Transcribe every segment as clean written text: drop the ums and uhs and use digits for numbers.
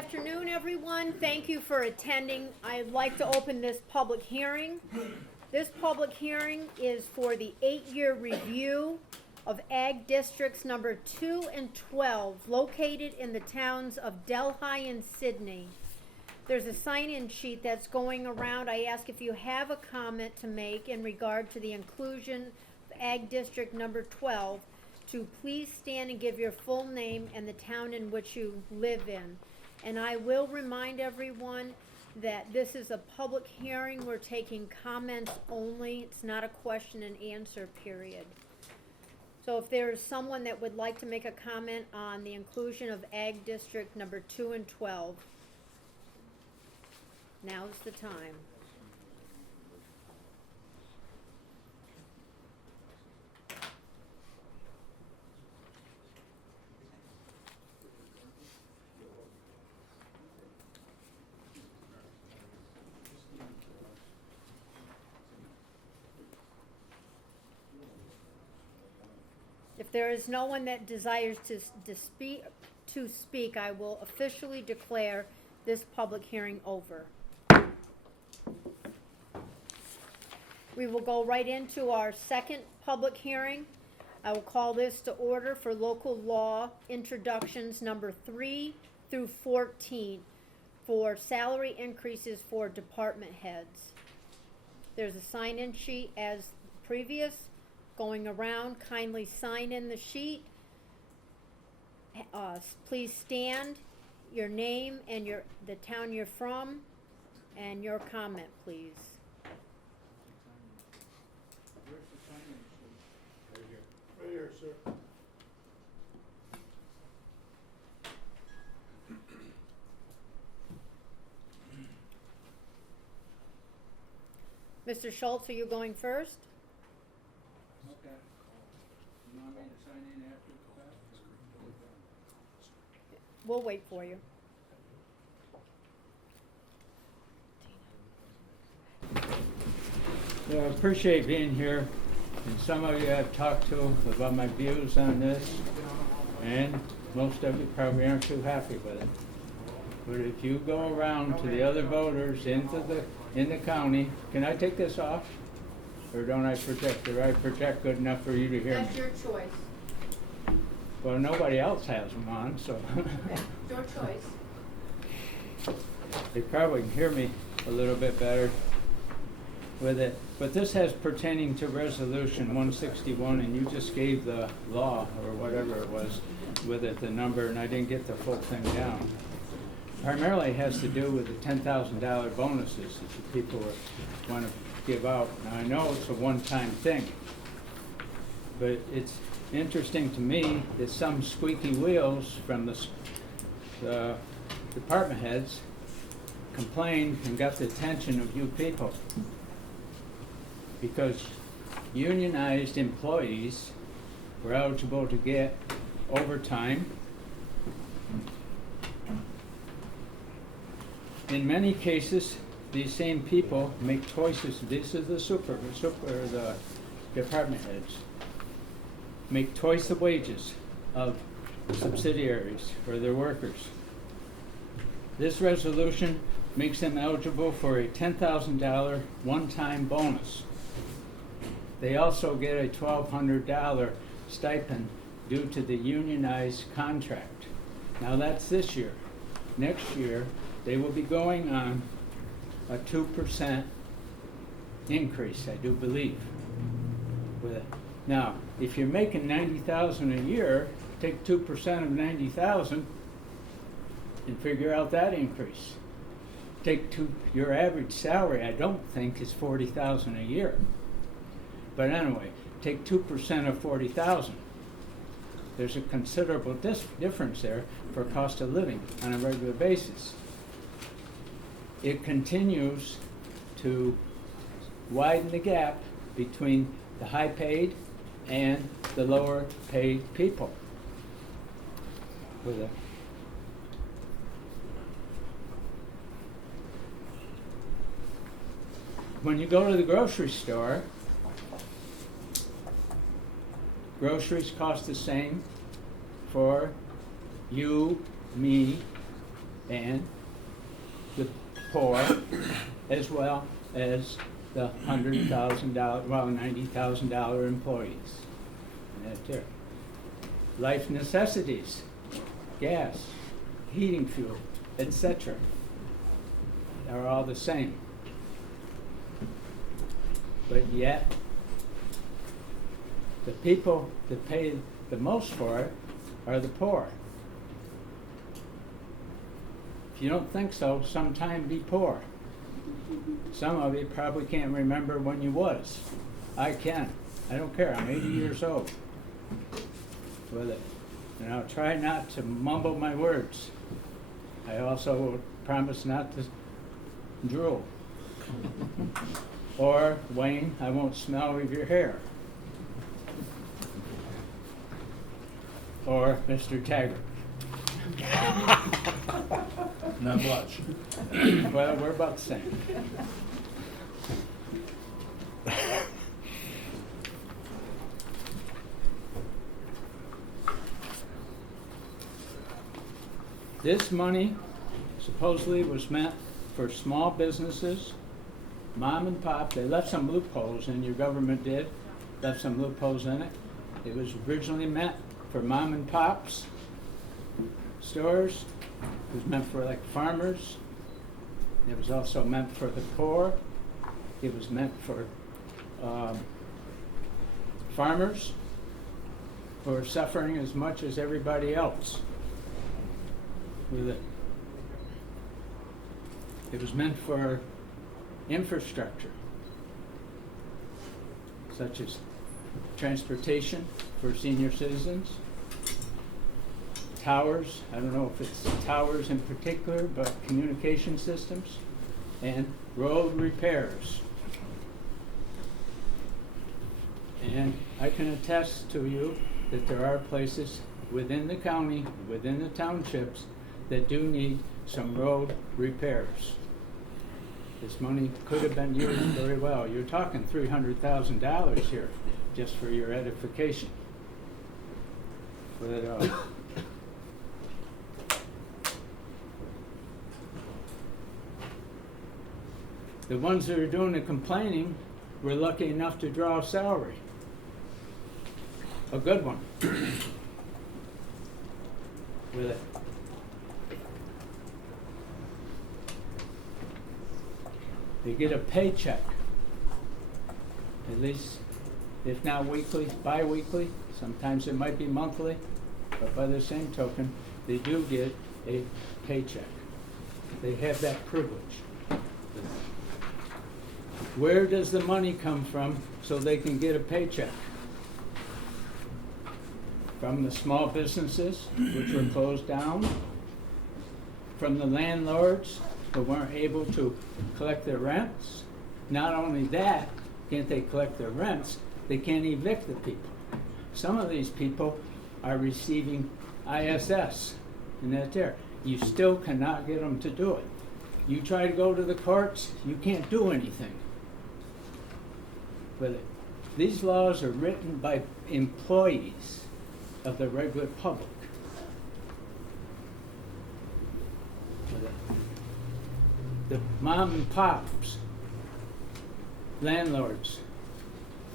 afternoon, everyone. Thank you for attending. I'd like to open this public hearing. This public hearing is for the 8-year review of Ag Districts number 2 and 12, located in the towns of Delhi and Sydney. There's a sign-in sheet that's going around. I ask if you have a comment to make in regard to the inclusion of Ag District number 12, to please stand and give your full name and the town in which you live in. And I will remind everyone that this is a public hearing. We're taking comments only. It's not a question and answer period. So if there is someone that would like to make a comment on the inclusion of Ag District number 2 and 12, now's the time. If there is no one that desires to speak, I will officially declare this public hearing over. We will go right into our second public hearing. I will call this to order for local law introductions number 3 through 14 for salary increases for department heads. There's a sign-in sheet as previous. Going around, kindly sign in the sheet. Please stand, your name and the town you're from, and your comment, please. Where's the sign-in sheet? Right here, sir. Mr. Schultz, are you going first? Okay. You want me to sign in after the fact? We'll wait for you. I appreciate being here, and some of you I've talked to about my views on this, and most of you probably aren't too happy with it. But if you go around to the other voters in the county, can I take this off? Or don't I project? Do I project good enough for you to hear me? That's your choice. Well, nobody else has them on, so. Okay, your choice. They probably can hear me a little bit better with it. But this has pertaining to Resolution 161, and you just gave the law, or whatever it was, with it, the number, and I didn't get the full thing down. Primarily has to do with the $10,000 bonuses that the people want to give out. Now, I know it's a one-time thing, but it's interesting to me that some squeaky wheels from the department heads complained and got the attention of you people, because unionized employees were eligible to get overtime. In many cases, these same people make choices. This is the department heads make twice the wages of subsidiaries for their workers. This resolution makes them eligible for a $10,000 one-time bonus. They also get a $1,200 stipend due to the unionized contract. Now that's this year. Next year, they will be going on a 2% increase, I do believe, with it. Now, if you're making $90,000 a year, take 2% of $90,000 and figure out that increase. Your average salary, I don't think, is $40,000 a year. But anyway, take 2% of $40,000. There's a considerable difference there for cost of living on a regular basis. It continues to widen the gap between the high-paid and the lower-paid people. When you go to the grocery store, groceries cost the same for you, me, and the poor, as well as the $100,000, well, $90,000 employees. And that's there. Life necessities, gas, heating fuel, etc. are all the same. But yet, the people that pay the most for it are the poor. If you don't think so, sometime be poor. Some of you probably can't remember when you was. I can. I don't care. I'm 80 years old with it. And I'll try not to mumble my words. I also will promise not to drool. Or, Wayne, I won't smell of your hair. Or Mr. Taggart. Not much. Well, we're about the same. This money supposedly was meant for small businesses, mom and pop. They left some loopholes in, your government did, left some loopholes in it. It was originally meant for mom and pops, stores. It was meant for like farmers. It was also meant for the poor. It was meant for farmers who are suffering as much as everybody else with it. It was meant for infrastructure, such as transportation for senior citizens, towers, I don't know if it's towers in particular, but communication systems, and road repairs. And I can attest to you that there are places within the county, within the townships, that do need some road repairs. This money could have been used very well. You're talking $300,000 here, just for your edification. But, the ones that are doing the complaining were lucky enough to draw a salary. A good one. With it. They get a paycheck, at least, if not weekly, bi-weekly, sometimes it might be monthly, but by the same token, they do get a paycheck. They have that privilege. Where does the money come from so they can get a paycheck? From the small businesses, which were closed down, from the landlords who weren't able to collect their rents. Not only that, can't they collect their rents, they can't evict the people. Some of these people are receiving ISS, and that's there. You still cannot get them to do it. You try to go to the courts, you can't do anything with it. These laws are written by employees of the regular public. The mom and pops, landlords,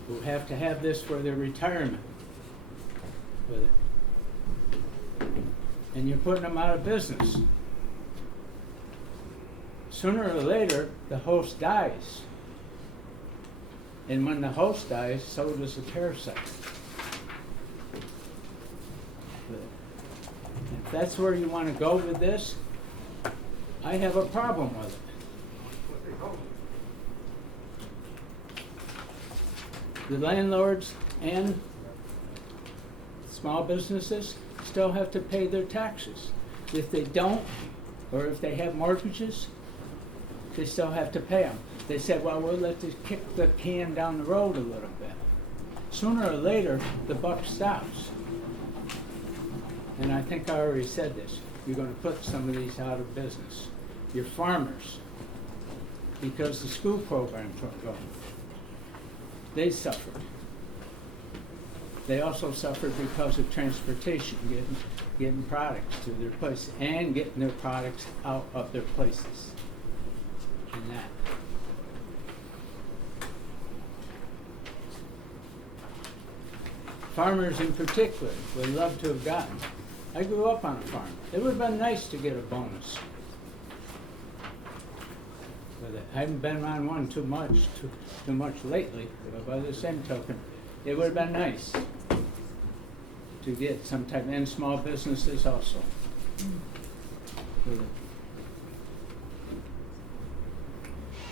who have to have this for their retirement. With it. And you're putting them out of business. Sooner or later, the host dies. And when the host dies, so does the parasite. If that's where you want to go with this, I have a problem with it. The landlords and small businesses still have to pay their taxes. If they don't, or if they have mortgages, they still have to pay them. They said, well, we'll let this kick the can down the road a little bit. Sooner or later, the buck stops. And I think I already said this. You're going to put some of these out of business. Your farmers, because the school programs weren't going. They suffered. They also suffered because of transportation, getting getting products to their place and getting their products out of their places. And that. Farmers in particular would love to have gotten. I grew up on a farm. It would have been nice to get a bonus. But I haven't been on one too much lately, but by the same token, it would have been nice to get some type, and small businesses also.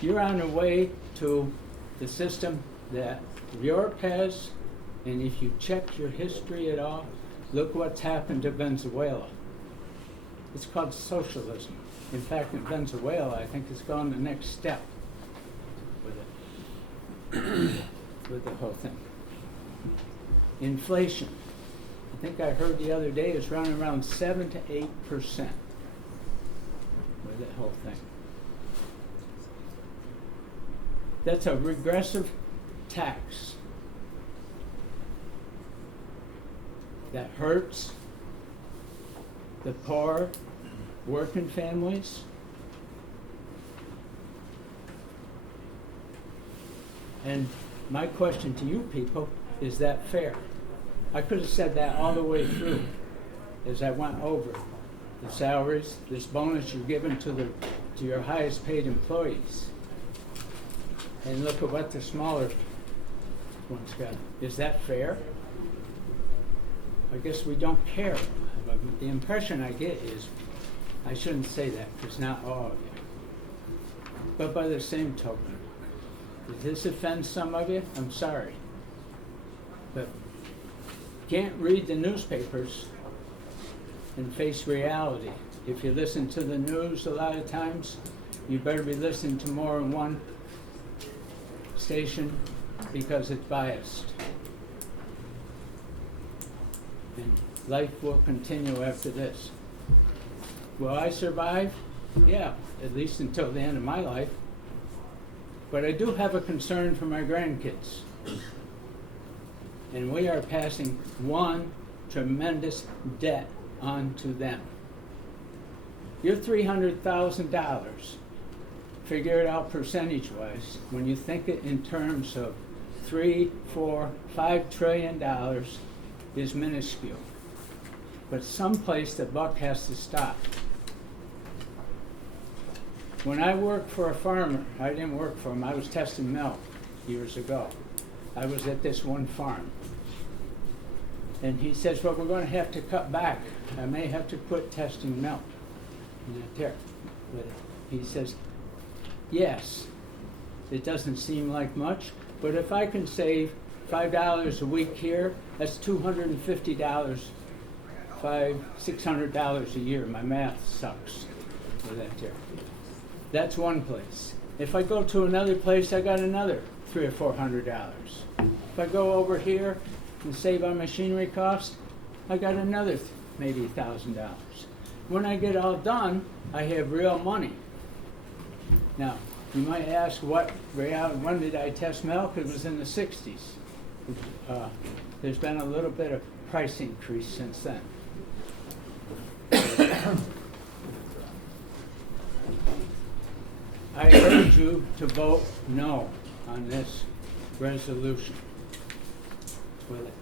You're on the way to the system that Europe has, and if you check your history at all, look what's happened to Venezuela. It's called socialism. In fact, in Venezuela, I think it's gone the next step with it, with the whole thing. Inflation. I think I heard the other day it's running around 7 to 8% with that whole thing. That's a regressive tax that hurts the poor, working families. And my question to you people, is that fair? I could have said that all the way through as I went over the salaries, this bonus you're giving to your highest paid employees. And look at what the smaller ones got. Is that fair? I guess we don't care. But the impression I get is, I shouldn't say that, because not all of you. But by the same token, did this offend some of you? I'm sorry. But can't read the newspapers and face reality. If you listen to the news a lot of times, you better be listening to more than one station because it's biased. And life will continue after this. Will I survive? Yeah, at least until the end of my life. But I do have a concern for my grandkids. And we are passing one tremendous debt on to them. Your $300,000, figure it out percentage-wise, when you think it in terms of $3, $4, $5 trillion is minuscule. But someplace the buck has to stop. When I worked for a farmer, I didn't work for him, I was testing milk years ago. I was at this one farm. And he says, well, we're going to have to cut back. I may have to quit testing milk. But he says, yes, it doesn't seem like much, but if I can save $5 a week here, that's $250, $600 a year. My math sucks for that there. That's one place. If I go to another place, I got another $300 or $400. If I go over here and save on machinery costs, I got another maybe $1,000. When I get all done, I have real money. Now, you might ask when did I test milk? It was in the 60s. There's been a little bit of price increase since then. I urge you to vote no on this resolution with it.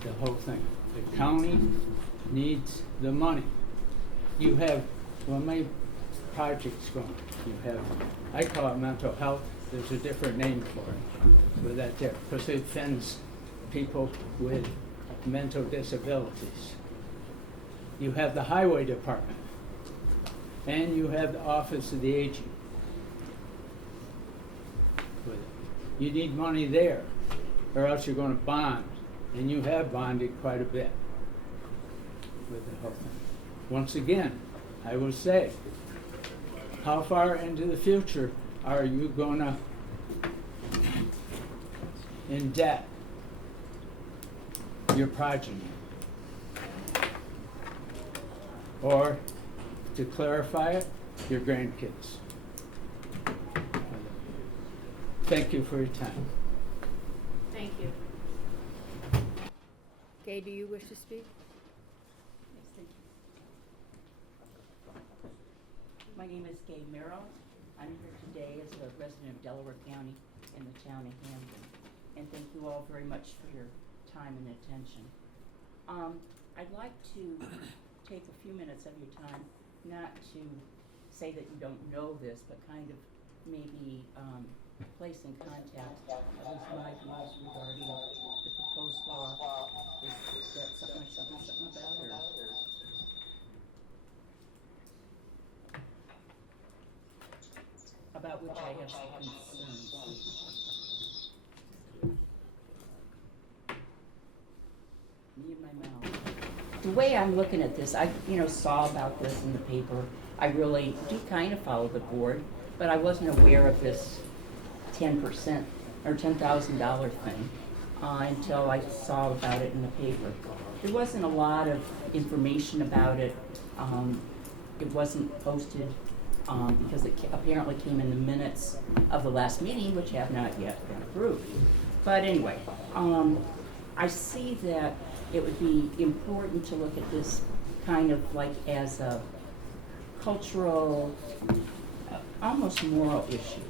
The whole thing. The county needs the money. You have, well, many projects going. You have, I call it mental health. There's a different name for it, with that there, because it offends people with mental disabilities. You have the highway department, and you have the office of the aging. With it. You need money there, or else you're going to bond, and you have bonded quite a bit with the whole thing. Once again, I will say, how far into the future are you going to indebt your progeny? Or, to clarify it, your grandkids. Thank you for your time. Thank you. Gay, do you wish to speak? My name is Gay Merrill. I'm here today as a resident of Delaware County in the town of Hampton. And thank you all very much for your time and attention. I'd like to take a few minutes of your time, not to say that you don't know this, but kind of maybe place in context at least my views regarding the proposed law. Is that something I should do something about, or? About which I have some concerns. Me and my mouth. The way I'm looking at this, I saw about this in the paper. I really do kind of follow the board, but I wasn't aware of this 10% or $10,000 thing until I saw about it in the paper. There wasn't a lot of information about it. It wasn't posted because it apparently came in the minutes of the last meeting, which have not yet been approved. But anyway, I see that it would be important to look at this kind of like as a cultural, almost moral issue.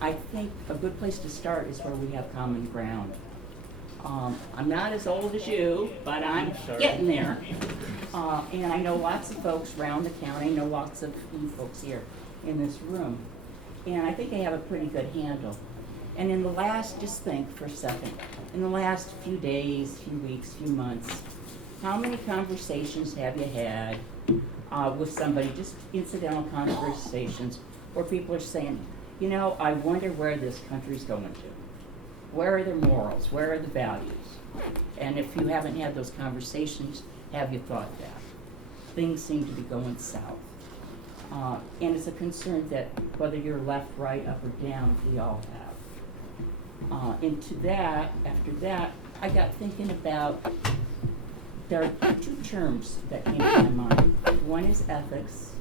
I think a good place to start is where we have common ground. I'm not as old as you, but I'm getting there. And I know lots of folks around the county, I know lots of you folks here in this room. And I think I have a pretty good handle. And in the last, just think for a second, in the last few days, few weeks, few months, how many conversations have you had with somebody, just incidental conversations, where people are saying, I wonder where this country's going to. Where are their morals? Where are the values? And if you haven't had those conversations, have you thought that? Things seem to be going south. And it's a concern that whether you're left, right, up, or down, we all have. And to that, after that, I got thinking about, there are two terms that came to my mind. One is ethics,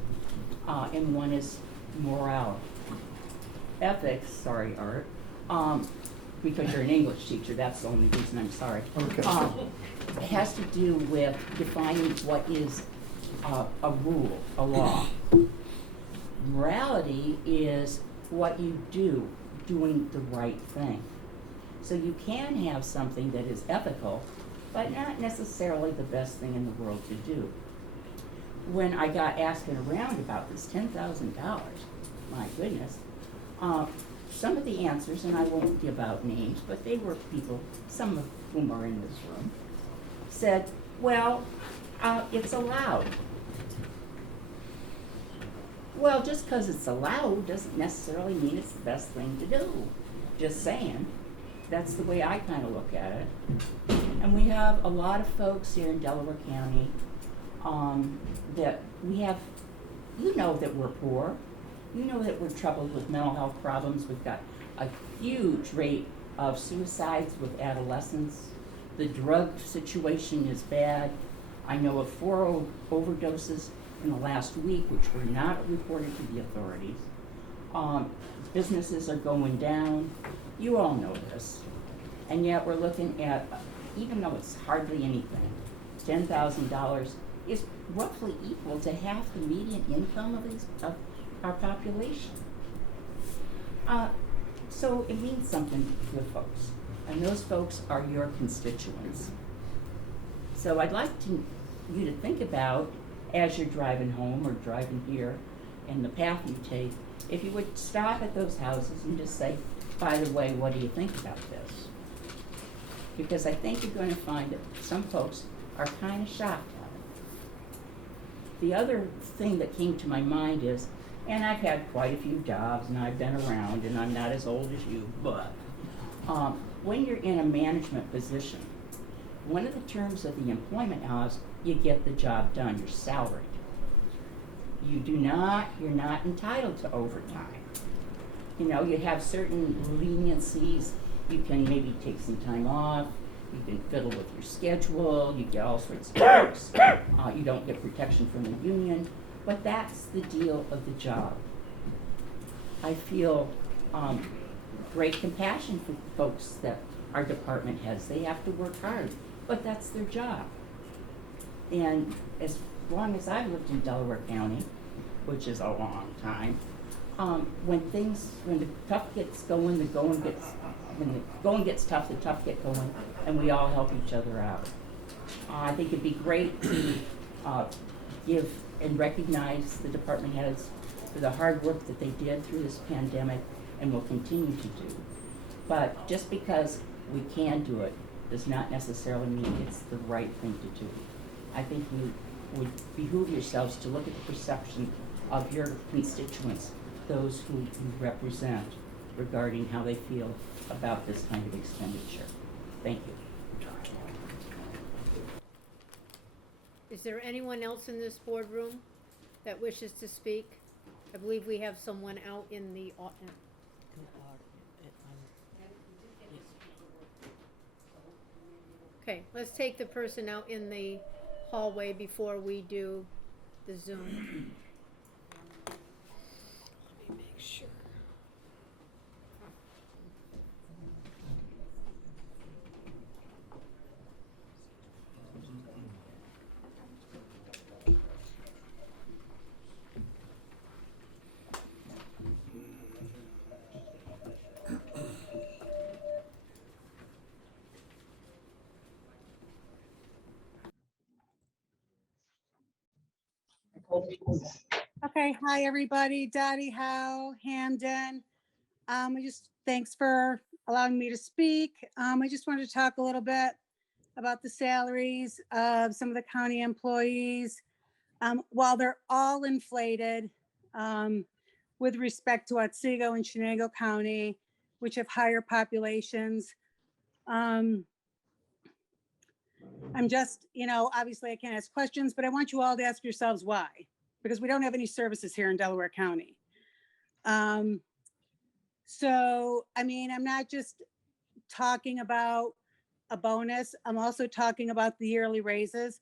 and one is morality. Ethics, sorry, Art, because you're an English teacher, that's the only reason I'm sorry. Okay. Has to do with defining what is a rule, a law. Morality is what you do, doing the right thing. So you can have something that is ethical, but not necessarily the best thing in the world to do. When I got asking around about this $10,000, my goodness, some of the answers, and I won't give out names, but they were people, some of whom are in this room, said, well, it's allowed. Well, just because it's allowed doesn't necessarily mean it's the best thing to do. Just saying. That's the way I kind of look at it. And we have a lot of folks here in Delaware County that we have, that we're poor. That we're troubled with mental health problems. We've got a huge rate of suicides with adolescents. The drug situation is bad. I know of 4 overdoses in the last week, which were not reported to the authorities. Businesses are going down. You all know this. And yet we're looking at, even though it's hardly anything, $10,000 is roughly equal to half the median income of our population. So it means something to the folks. And those folks are your constituents. So I'd like you to think about, as you're driving home or driving here, and the path you take, if you would stop at those houses and just say, by the way, what do you think about this? Because I think you're going to find that some folks are kind of shocked at it. The other thing that came to my mind is, and I've had quite a few jobs and I've been around and I'm not as old as you, but when you're in a management position, one of the terms of the employment laws, you get the job done, you're salaried. You're not entitled to overtime. You have certain leniencies. You can maybe take some time off. You can fiddle with your schedule. You get all sorts of perks. You don't get protection from the union. But that's the deal of the job. I feel great compassion for folks that our department has. They have to work hard, but that's their job. And as long as I've lived in Delaware County, which is a long time. When the tough gets going, when the going gets tough, the tough get going, and we all help each other out. I think it'd be great to give and recognize the department heads for the hard work that they did through this pandemic and will continue to do. But just because we can do it does not necessarily mean it's the right thing to do. I think you would behoove yourselves to look at the perception of your constituents, those who you represent, regarding how they feel about this kind of expenditure. Thank you. Is there anyone else in this boardroom that wishes to speak? I believe we have someone out in the Okay, let's take the person out in the hallway before we do the Zoom. Let me make sure. Okay, hi, everybody. Dottie Howe, Hamden. Thanks for allowing me to speak. I just wanted to talk a little bit about the salaries of some of the county employees. While they're all inflated, with respect to Otsego and Chenango County, which have higher populations, I'm just, obviously I can't ask questions, but I want you all to ask yourselves why, because we don't have any services here in Delaware County. So, I'm not just talking about a bonus. I'm also talking about the yearly raises,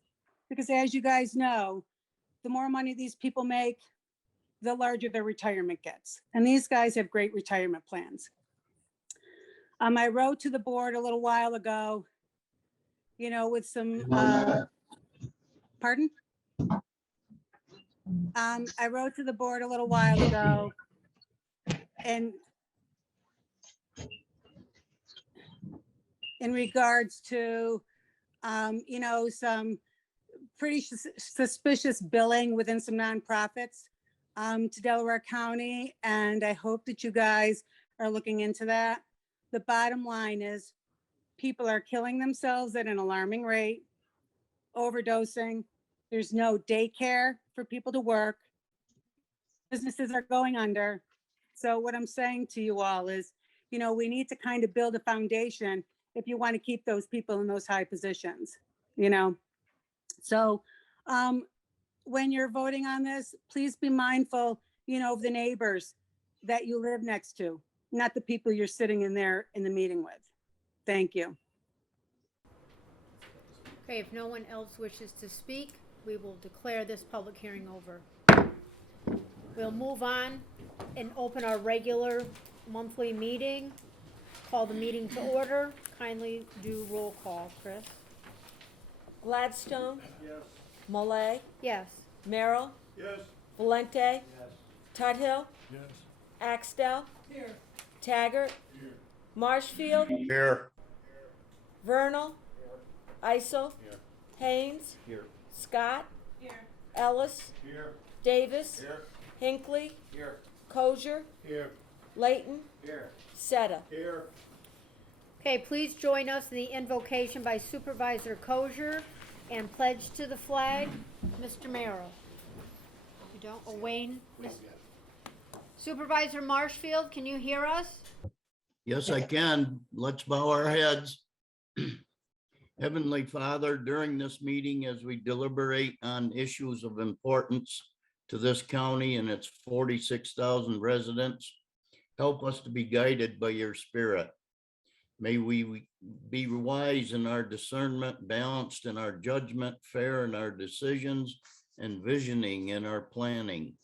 because as you guys know, the more money these people make, the larger their retirement gets. And these guys have great retirement plans. I wrote to the board a little while ago, with some, pardon? I wrote to the board a little while ago and in regards to, some pretty suspicious billing within some nonprofits to Delaware County. And I hope that you guys are looking into that. The bottom line is people are killing themselves at an alarming rate, overdosing. There's no daycare for people to work. Businesses are going under. So what I'm saying to you all is, we need to kind of build a foundation if you want to keep those people in those high positions, So when you're voting on this, please be mindful, of the neighbors that you live next to, not the people you're sitting in there in the meeting with. Thank you. Okay, if no one else wishes to speak, we will declare this public hearing over. We'll move on and open our regular monthly meeting. Call the meeting to order. Kindly do roll call, Chris. Gladstone, Yes. Malay, Yes. Merrill, Yes. Valente, Yes. Tuthill, Yes. Axtell, Here. Taggart, Here. Marshfield, Here. Vernal, Isel, Here. Haynes, Here. Scott, Ellis, Here. Davis, Here. Hinckley, Here. Kosher, Here. Layton, Here. Seta. Here. Okay, please join us in the invocation by Supervisor Kosher and pledge to the flag. Mr. Merrill. You don't? Oh, Wayne? Supervisor Marshfield, can you hear us? Yes, I can. Let's bow our heads. Heavenly Father, during this meeting, as we deliberate on issues of importance to this county and its 46,000 residents, help us to be guided by your Spirit. May we be wise in our discernment, balanced in our judgment, fair in our decisions, and visioning in our planning.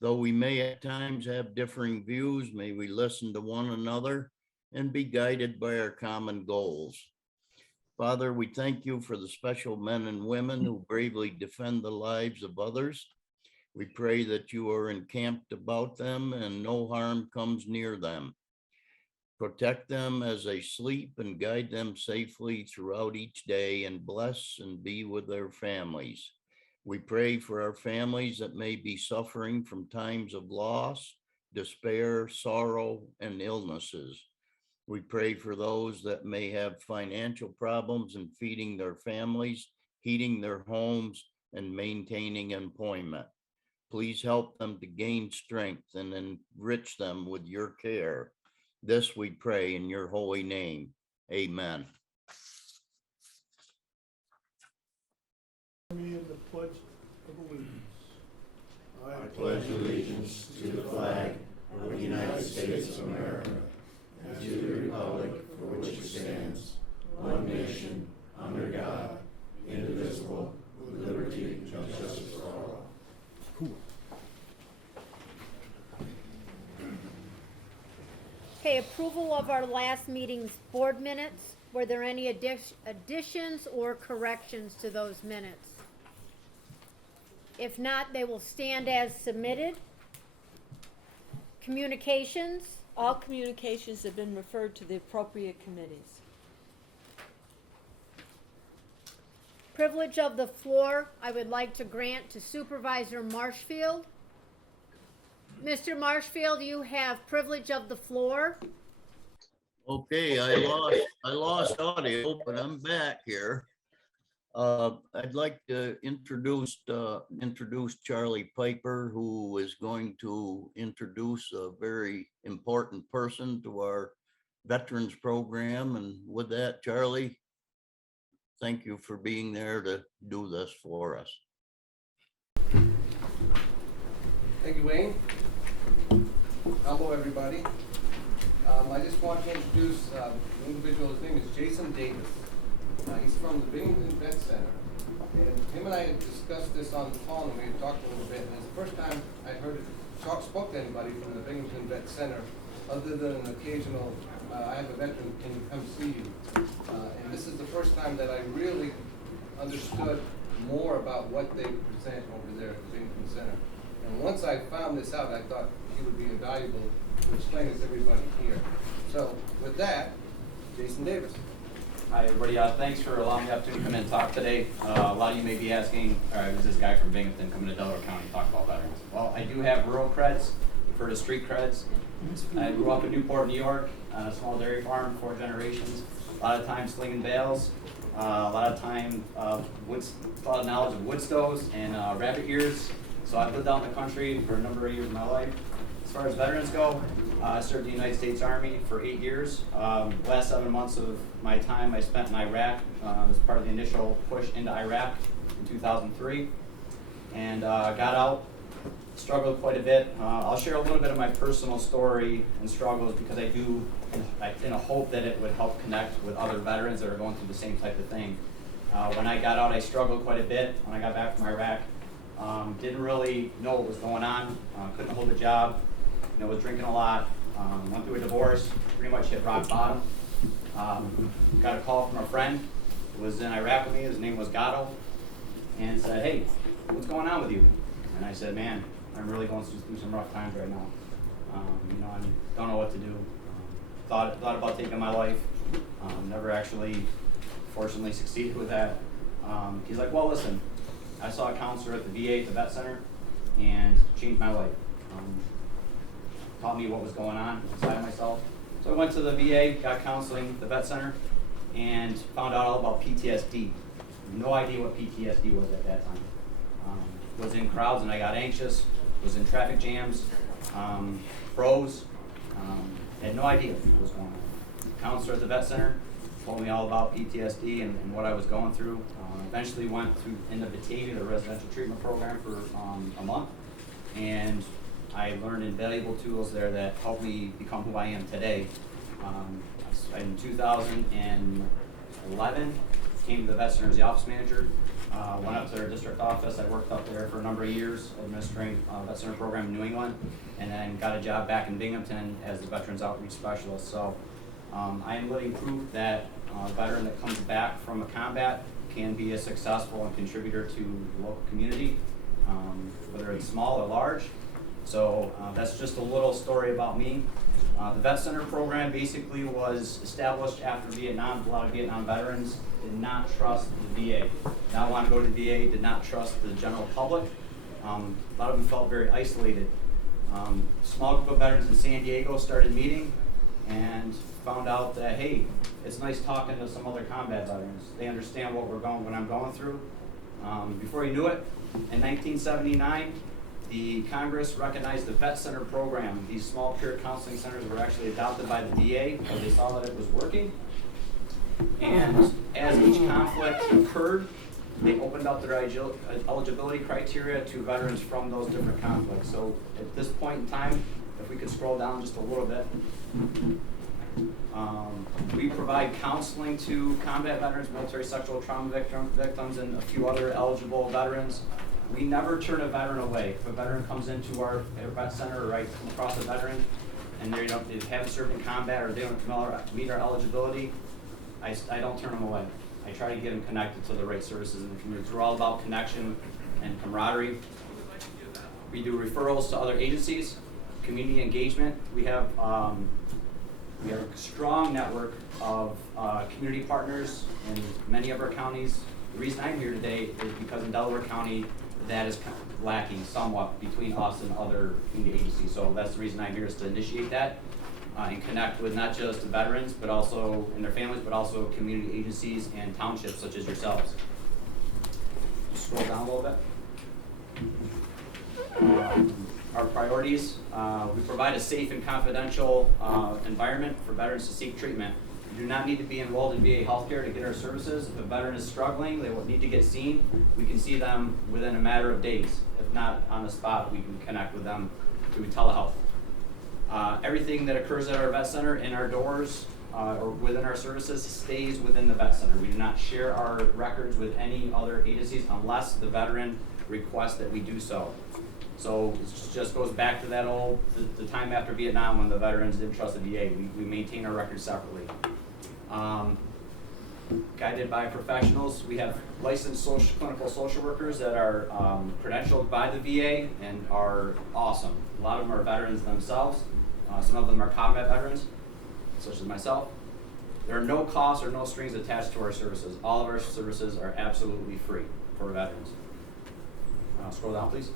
Though we may at times have differing views, may we listen to one another and be guided by our common goals. Father, we thank you for the special men and women who bravely defend the lives of others. We pray that you are encamped about them and no harm comes near them. Protect them as they sleep and guide them safely throughout each day, and bless and be with their families. We pray for our families that may be suffering from times of loss, despair, sorrow, and illnesses. We pray for those that may have financial problems in feeding their families, heating their homes, and maintaining employment. Please help them to gain strength and enrich them with your care. This we pray in your holy name. Amen. Me in the pledge of allegiance. I pledge allegiance to the flag of the United States of America and to the republic for which it stands, one nation, under God, indivisible, with liberty and justice for all. Okay, approval of our last meeting's board minutes. Were there any additions or corrections to those minutes? If not, they will stand as submitted. Communications, All communications have been referred to the appropriate committees. privilege of the floor, I would like to grant to Supervisor Marshfield. Mr. Marshfield, you have privilege of the floor. Okay, I lost audio, but I'm back here. I'd like to introduce Charlie Piper, who is going to introduce a very important person to our veterans program. And with that, Charlie, thank you for being there to do this for us. Thank you, Wayne. Hello, everybody. I just want to introduce an individual. His name is Jason Davis. He's from the Binghamton Vet Center. And him and I had discussed this on the phone, and we had talked a little bit. And it's the first time I heard it, spoke to anybody from the Binghamton Vet Center, other than an occasional, I have a veteran, can you come see you? And this is the first time that I really understood more about what they present over there at the Binghamton Center. And once I found this out, I thought he would be invaluable to explain this to everybody here. So with that, Jason Davis. Hi, everybody. Thanks for allowing me the opportunity to come in and talk today. A lot of you may be asking, all right, who's this guy from Binghamton coming to Delaware County to talk about veterans? Well, I do have rural creds, refer to street creds. I grew up in Newport, New York, on a small dairy farm, 4 generations. A lot of time slinging bales, a lot of time, a lot of knowledge of wood stoves and rabbit ears. So I've lived out in the country for a number of years of my life. As far as veterans go, I served in the United States Army for 8 years. Last 7 months of my time I spent in Iraq as part of the initial push into Iraq in 2003. And got out, struggled quite a bit. I'll share a little bit of my personal story and struggles because I do, in a hope that it would help connect with other veterans that are going through the same type of thing. When I got out, I struggled quite a bit. When I got back from Iraq, didn't really know what was going on, couldn't hold a job, was drinking a lot, went through a divorce, pretty much hit rock bottom. Got a call from a friend who was in Iraq with me, his name was Gatto, and said, hey, what's going on with you? And I said, man, I'm really going through some rough times right now. I don't know what to do. Thought about taking my life, never actually, fortunately, succeeded with that. He's like, well, listen, I saw a counselor at the VA at the vet center and changed my life. Taught me what was going on inside myself. So I went to the VA, got counseling at the vet center, and found out all about PTSD. No idea what PTSD was at that time. Was in crowds and I got anxious, was in traffic jams, froze, had no idea what was going on. Counselor at the vet center told me all about PTSD and what I was going through. Eventually went through into Batavia, the residential treatment program, for a month, and I learned invaluable tools there that helped me become who I am today. In 2011, came to the vet center as the office manager. Went up to their district office. I worked up there for a number of years, administering vet center program in New England, and then got a job back in Binghamton as the Veterans Outreach Specialist. So I am living proof that a veteran that comes back from a combat can be a successful and contributor to the local community. whether it's small or large. So that's just a little story about me. The Vet Center program basically was established after Vietnam. A lot of Vietnam veterans did not trust the VA. Did not want to go to the VA, did not trust the general public. A lot of them felt very isolated. Small group of veterans in San Diego started meeting and found out that, hey, it's nice talking to some other combat veterans. They understand what I'm going through. Before you knew it, in 1979, the Congress recognized the Vet Center program. These small peer counseling centers were actually adopted by the VA because they saw that it was working. And as each conflict occurred, they opened up their eligibility criteria to veterans from those different conflicts. So at this point in time, if we could scroll down just a little bit, we provide counseling to combat veterans, military sexual trauma victims, and a few other eligible veterans. We never turn a veteran away. If a veteran comes into our vet center or I come across a veteran and they haven't served in combat or they don't meet our eligibility, I don't turn them away. I try to get them connected to the right services in the community. We're all about connection and camaraderie. We do referrals to other agencies, community engagement. We have a strong network of community partners in many of our counties. The reason I'm here today is because in Delaware County, that is kind of lacking somewhat between us and other community agencies. So that's the reason I'm here, is to initiate that and connect with not just veterans, but also and their families, but also community agencies and townships such as yourselves. Scroll down a little bit. Our priorities, we provide a safe and confidential environment for veterans to seek treatment. You do not need to be enrolled in VA healthcare to get our services. If a veteran is struggling, they will need to get seen. We can see them within a matter of days. If not on the spot, we can connect with them through telehealth. Everything that occurs at our vet center in our doors or within our services stays within the vet center. We do not share our records with any other agencies unless the veteran requests that we do so. So it just goes back to that old, the time after Vietnam when the veterans didn't trust the VA. We maintain our records separately. Guided by professionals. We have licensed clinical social workers that are credentialed by the VA and are awesome. A lot of them are veterans themselves. Some of them are combat veterans, such as myself. There are no costs or no strings attached to our services. All of our services are absolutely free for veterans. Scroll down, please.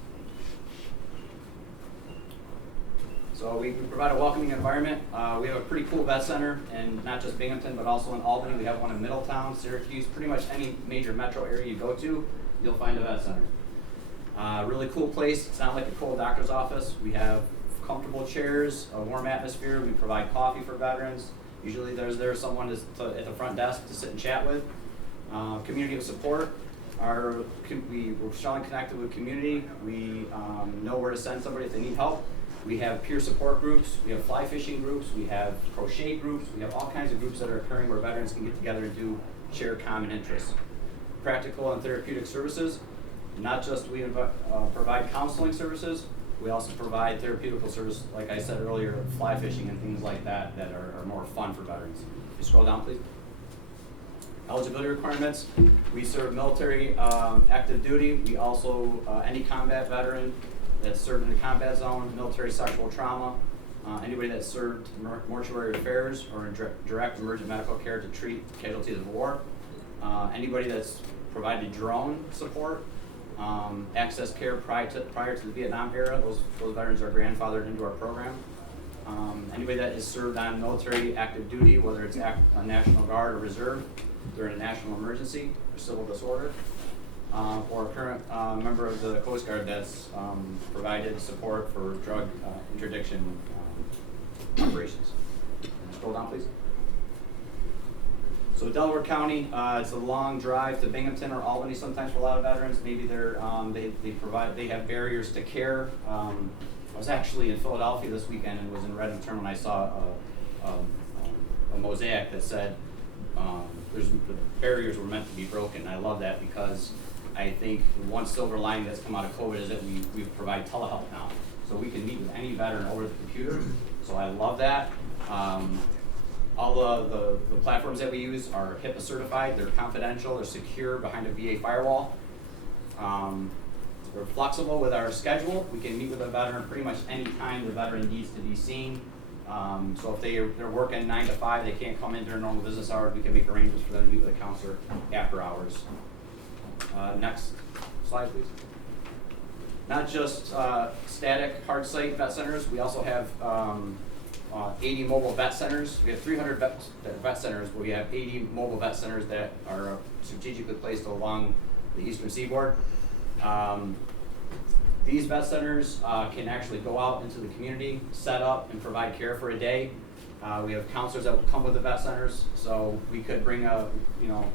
So we provide a welcoming environment. We have a pretty cool vet center, and not just Binghamton, but also in Albany. We have one in Middletown, Syracuse. Pretty much any major metro area you go to, you'll find a vet center. Really cool place. It's not like a cold doctor's office. We have comfortable chairs, a warm atmosphere. We provide coffee for veterans. Usually there's someone at the front desk to sit and chat with. Community of support. We're strongly connected with community. We know where to send somebody if they need help. We have peer support groups, we have fly fishing groups, we have crochet groups, we have all kinds of groups that are occurring where veterans can get together and share common interests. Practical and therapeutic services, not just we provide counseling services, we also provide therapeutical services, like I said earlier, fly fishing and things like that that are more fun for veterans. If you scroll down, please. Eligibility requirements, we serve military active duty, we also, any combat veteran that served in the combat zone, military sexual trauma, anybody that served mortuary affairs or in direct emergent medical care to treat casualties of war, anybody that's provided drone support, access care prior to the Vietnam era, those veterans are grandfathered into our program. Anybody that has served on military active duty, whether it's a National Guard or Reserve during a national emergency or civil disorder, or a current member of the Coast Guard that's provided support for drug interdiction operations. Scroll down, please. So Delaware County, it's a long drive to Binghamton or Albany sometimes for a lot of veterans. Maybe they have barriers to care. I was actually in Philadelphia this weekend and was in Reddington when I saw a mosaic that said the barriers were meant to be broken. I love that because I think one silver lining that's come out of COVID is that we provide telehealth now. So we can meet with any veteran over the computer. So I love that. All the platforms that we use are HIPAA certified, they're confidential, they're secure behind a VA firewall. we're flexible with our schedule. We can meet with a veteran pretty much any time the veteran needs to be seen. So if they're working 9 to 5, they can't come in during normal business hours, we can make arrangements for them to meet with a counselor after hours. Next slide, please. Not just static hard site vet centers, we also have 80 mobile vet centers. We have 300 vet centers, but we have 80 mobile vet centers that are strategically placed along the eastern seaboard. These vet centers can actually go out into the community, set up and provide care for a day. We have counselors that will come with the vet centers, so we could bring a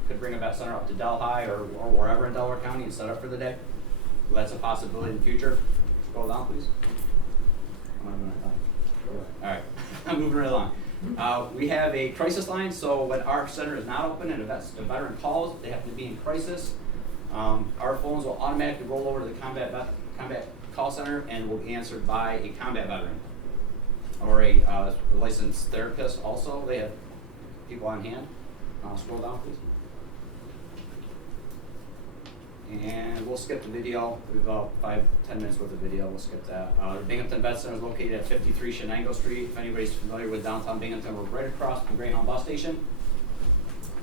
vet center up to Delhi or wherever in Delaware County and set up for the day. So that's a possibility in the future. Scroll down, please. All right, I'm moving right along. We have a crisis line, so when our center is not open and a veteran calls, they have to be in crisis. Our phones will automatically roll over to the combat call center and will be answered by a combat veteran or a licensed therapist. Also, they have people on hand. Scroll down, please. And we'll skip the video. We have about 5-10 minutes worth of video. We'll skip that. The Binghamton Vet Center is located at 53 Shenango Street. If anybody's familiar with downtown Binghamton, we're right across from Greyhound Bus Station.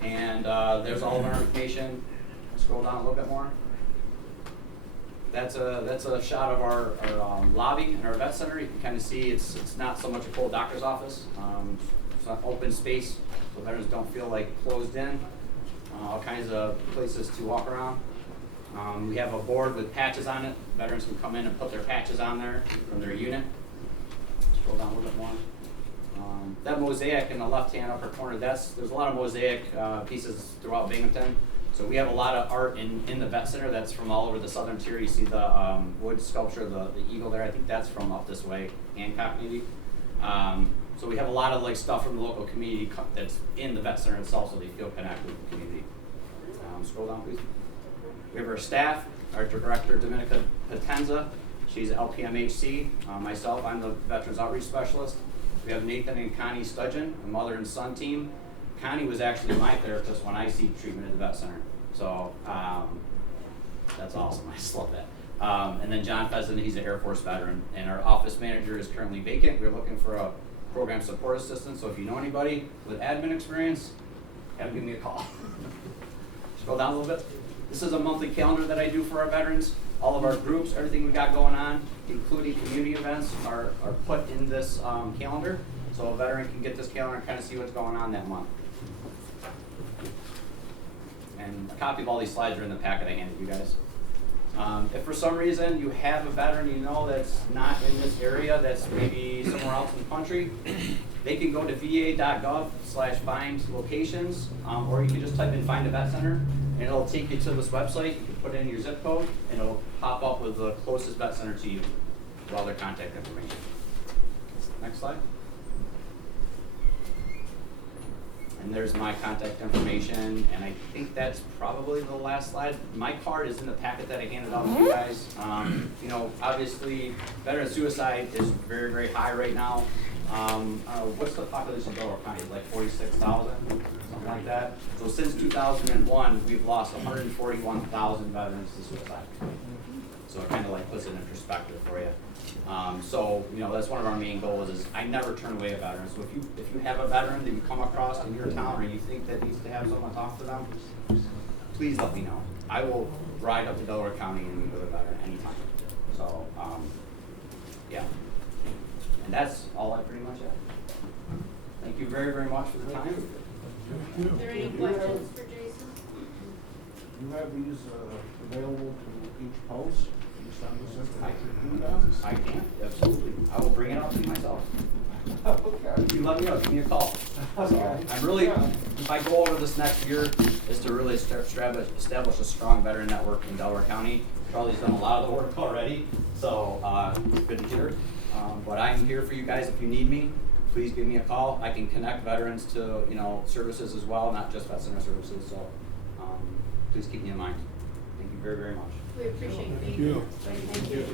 And there's all of our information. Scroll down a little bit more. That's a shot of our lobby in our vet center. You can kind of see it's not so much a full doctor's office. It's an open space, so veterans don't feel like closed in. All kinds of places to walk around. We have a board with patches on it. Veterans can come in and put their patches on there from their unit. Scroll down a little bit more. That mosaic in the left-hand upper corner, there's a lot of mosaic pieces throughout Binghamton. So we have a lot of art in the vet center that's from all over the southern tier. You see the wood sculpture, the eagle there. I think that's from up this way, Hancock maybe. So we have a lot of like stuff from the local community that's in the vet center itself, so they feel connected with the community. Scroll down, please. We have our staff, our director, Dominica Potenza. She's LPMHC. Myself, I'm the Veterans Outreach Specialist. We have Nathan and Connie Studgen, a mother and son team. Connie was actually my therapist when I seek treatment at the vet center. So that's awesome. I just love that. And then John Pheasant, he's an Air Force veteran. And our office manager is currently vacant. We're looking for a program support assistant. So if you know anybody with admin experience, have them give me a call. Scroll down a little bit. This is a monthly calendar that I do for our veterans. All of our groups, everything we got going on, including community events, are put in this calendar. So a veteran can get this calendar and kind of see what's going on that month. And a copy of all these slides are in the packet I handed you guys. If for some reason you have a veteran you know that's not in this area, that's maybe somewhere else in the country, they can go to va.gov/find locations, or you can just type in find a vet center, and it'll take you to this website. You can put in your zip code, and it'll pop up with the closest vet center to you with all their contact information. Next slide. And there's my contact information, and I think that's probably the last slide. My card is in the packet that I handed out to you guys. You know, obviously, veteran suicide is very, very high right now. What's the population of Delaware County? Like 46,000, something like that. So since 2001, we've lost 141,000 veterans to suicide. So it kind of like puts it in perspective for you. So, you know, that's one of our main goals is I never turn away a veteran. So if you have a veteran that you come across in your town or you think that needs to have someone talk to them, please let me know. I will ride up to Delaware County and meet with a veteran anytime. So, yeah. And that's all I pretty much have. Thank you very, very much for the time. Are there any questions for Jason? You have these available to each post? You send us information? I can, absolutely. I will bring it out to you myself. Okay. You let me know, give me a call. So I'm really, if I go over this next year, is to really establish a strong veteran network in Delaware County. Charlie's done a lot of the work already, so good to hear. But I'm here for you guys if you need me. Please give me a call. I can connect veterans to, you know, services as well, not just vet center services. So please keep me in mind. Thank you very, very much. We appreciate you. Thank you. Thank you.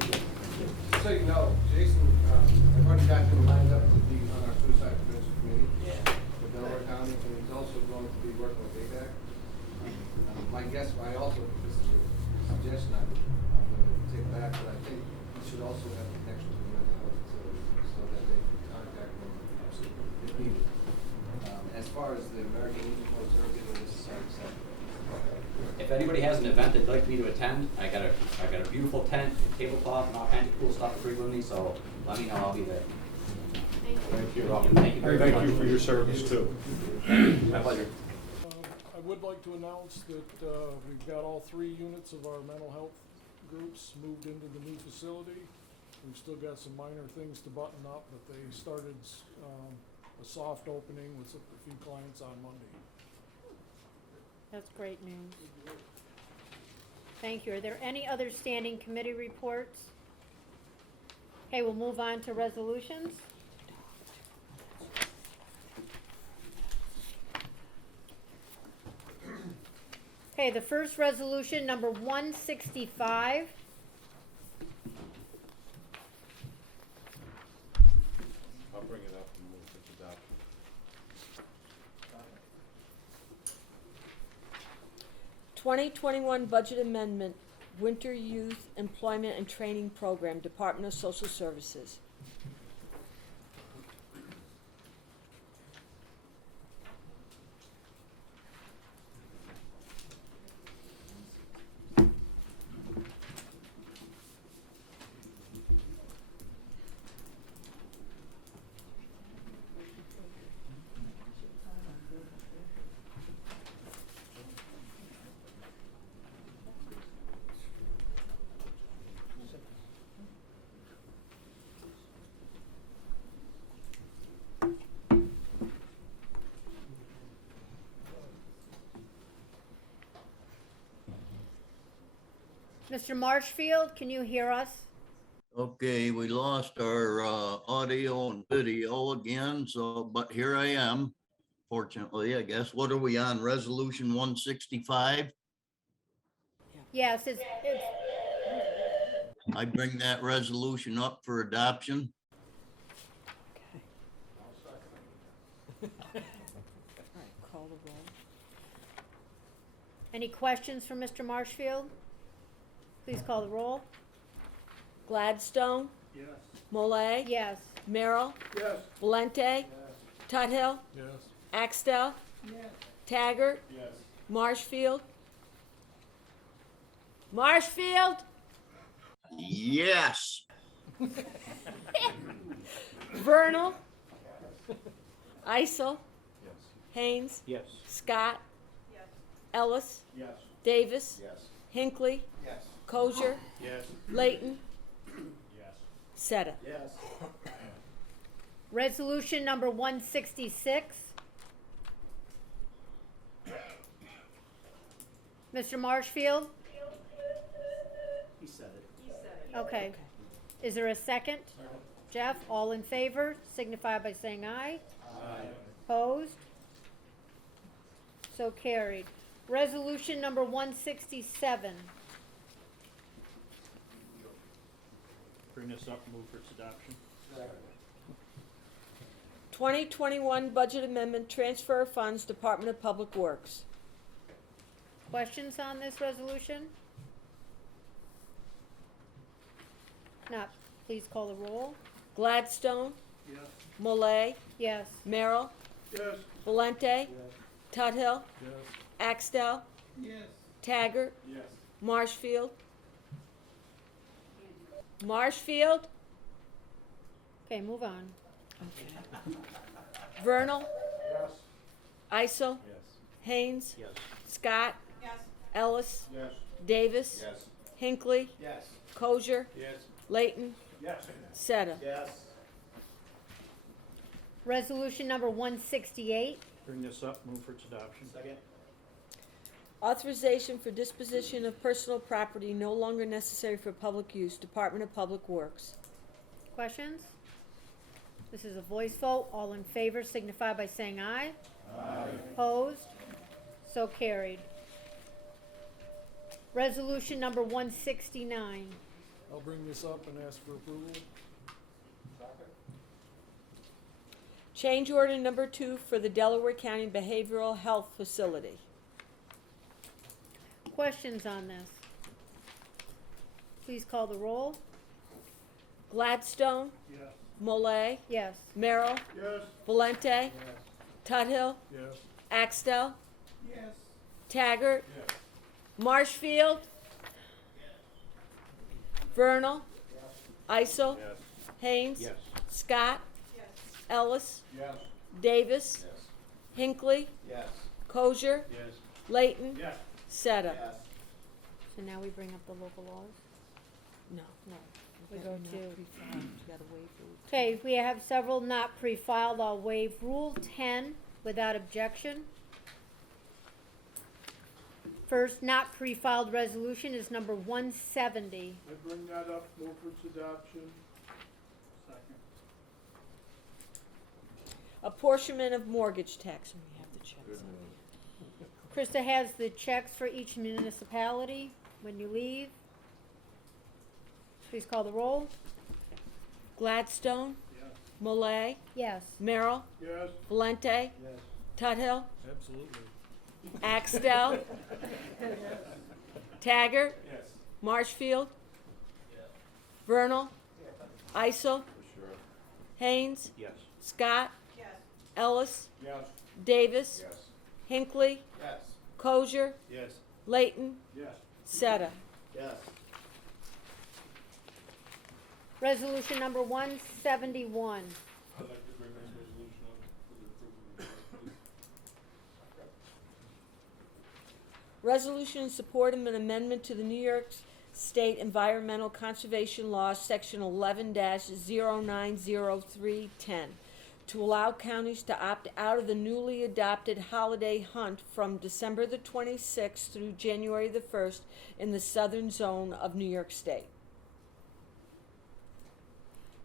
So you know, Jason, I've already got him lined up to be on our suicide prevention committee for Delaware County, and he's also going to be working with ADAC. My guess, this is a suggestion I'm going to take back. also have connection to the mental health facilities so that they can contact them if needed. As far as the American Indian folks are getting this site. If anybody has an event they'd like me to attend, I got a beautiful tent, tablecloth, and all kinds of cool stuff to bring with me, so let me know, I'll be there. Thank you. Thank you. You're welcome, thank you very much. Thank you for your service too. My pleasure. I would like to announce that we've got all 3 units of our mental health groups moved into the new facility. We've still got some minor things to button up, but they started a soft opening with a few clients on Monday. That's great news. Thank you. Are there any other standing committee reports? Okay, we'll move on to resolutions. Okay, the first resolution, number 165. I'll bring it up and move its adoption. 2021 budget amendment, Winter Youth Employment and Training Program, Department of Social Services. Mr. Marshfield, can you hear us? Okay, we lost our audio and video again, so, but here I am. Fortunately, I guess. What are we on? Resolution 165? Yes, it's I bring that resolution up for adoption. All right, call the roll. any questions for Mr. Marshfield? Please call the roll. Gladstone, Yes. Molay, Yes. Merrill, Yes. Valente, Tuthill, Yes. Axtell, Taggart, Yes. Marshfield. Marshfield, Yes. Vernal, Isel, Yes. Haynes, Yes. Scott, Ellis, Yes. Davis, Yes. Hinckley, Yes. Kosher, Yes. Layton, Yes. Seta. Yes. Resolution number 166. Mr. Marshfield? He said it. Okay. Is there a second? Jeff, all in favor, signify by saying aye. Aye. Opposed? So carried. Resolution number 167. Bring this up, move for its adoption. 2021 Budget Amendment, Transfer of Funds, Department of Public Works. Questions on this resolution? Not, please call the roll. Gladstone, Yes. Molay, Yes. Merrill, Yes. Valente, Tuthill, Yes. Axtell, Yes. Taggart, Yes. Marshfield. Marshfield, Okay, move on. Vernal, Yes. Isel, Yes. Haynes, Yes. Scott, Ellis, Yes. Davis, Yes. Hinckley, Yes. Kosher, Yes. Layton, Yes. Seta. Yes. Resolution number 168. Bring this up, move for its adoption. Second. Authorization for disposition of personal property no longer necessary for public use, Department of Public Works. Questions? This is a voice vote. All in favor signify by saying aye. Aye. Opposed? So carried. Resolution number 169. I'll bring this up and ask for approval. Change order number 2 for the Delaware County Behavioral Health Facility. Questions on this? Please call the roll. Gladstone, Yes. Molay, Yes. Merrill, Yes. Valente, Tuthill, Yes. Axtell, Yes. Taggart, Yes. Marshfield, Vernal, Isel, Yes. Haynes, Yes. Scott, Ellis, Yes. Davis, Hinckley, Yes. Kosher, Yes. Layton, Yes. Seta. So now we bring up the local laws. No. No. We Got go not to, pre-filed. You gotta waive rule 10. okay, we have several not pre-filed. I'll waive Rule 10 without objection. First not pre-filed resolution is number 170. I bring that up, move for its adoption. Second. Apportionment of mortgage tax. We have the checks on Krista has the checks for each municipality when you leave. Please call the roll. Gladstone, Yes. Molay, Yes. Merrill, Yes. Valente, Yes. Tuthill, Absolutely. Axtell, Taggart, Yes. Marshfield, Vernal, Isel, Sure. Haynes, Yes. Scott, Ellis, Yes. Davis, Yes. Hinckley, Yes. Kosher, Yes. Layton, Yes. Seta. Yes. Resolution number 171. I'd like to bring this resolution up for the approval. Resolution in support of an amendment to the New York State Environmental Conservation Law, Section 11-090310, to allow counties to opt out of the newly adopted holiday hunt from December the 26th through January the 1st in the southern zone of New York State.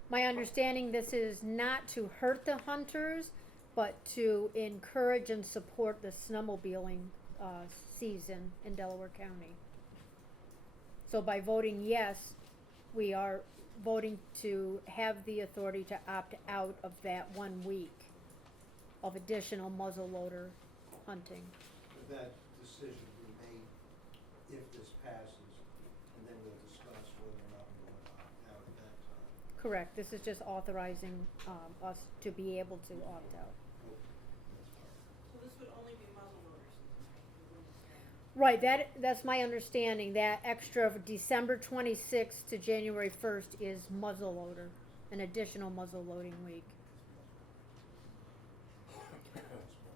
My understanding, this is not to hurt the hunters, but to encourage and support the snowmobiling season in Delaware County. So by voting yes, we are voting to have the authority to opt out of that 1 week of additional muzzleloader hunting. That decision be made if this passes, and then we'll discuss whether or not we want to opt out at that time. Correct, this is just authorizing us to be able to opt out. So this would only be muzzle loaders? Right, that's my understanding, that extra of December 26th to January 1st is muzzleloader, an additional muzzle loading week.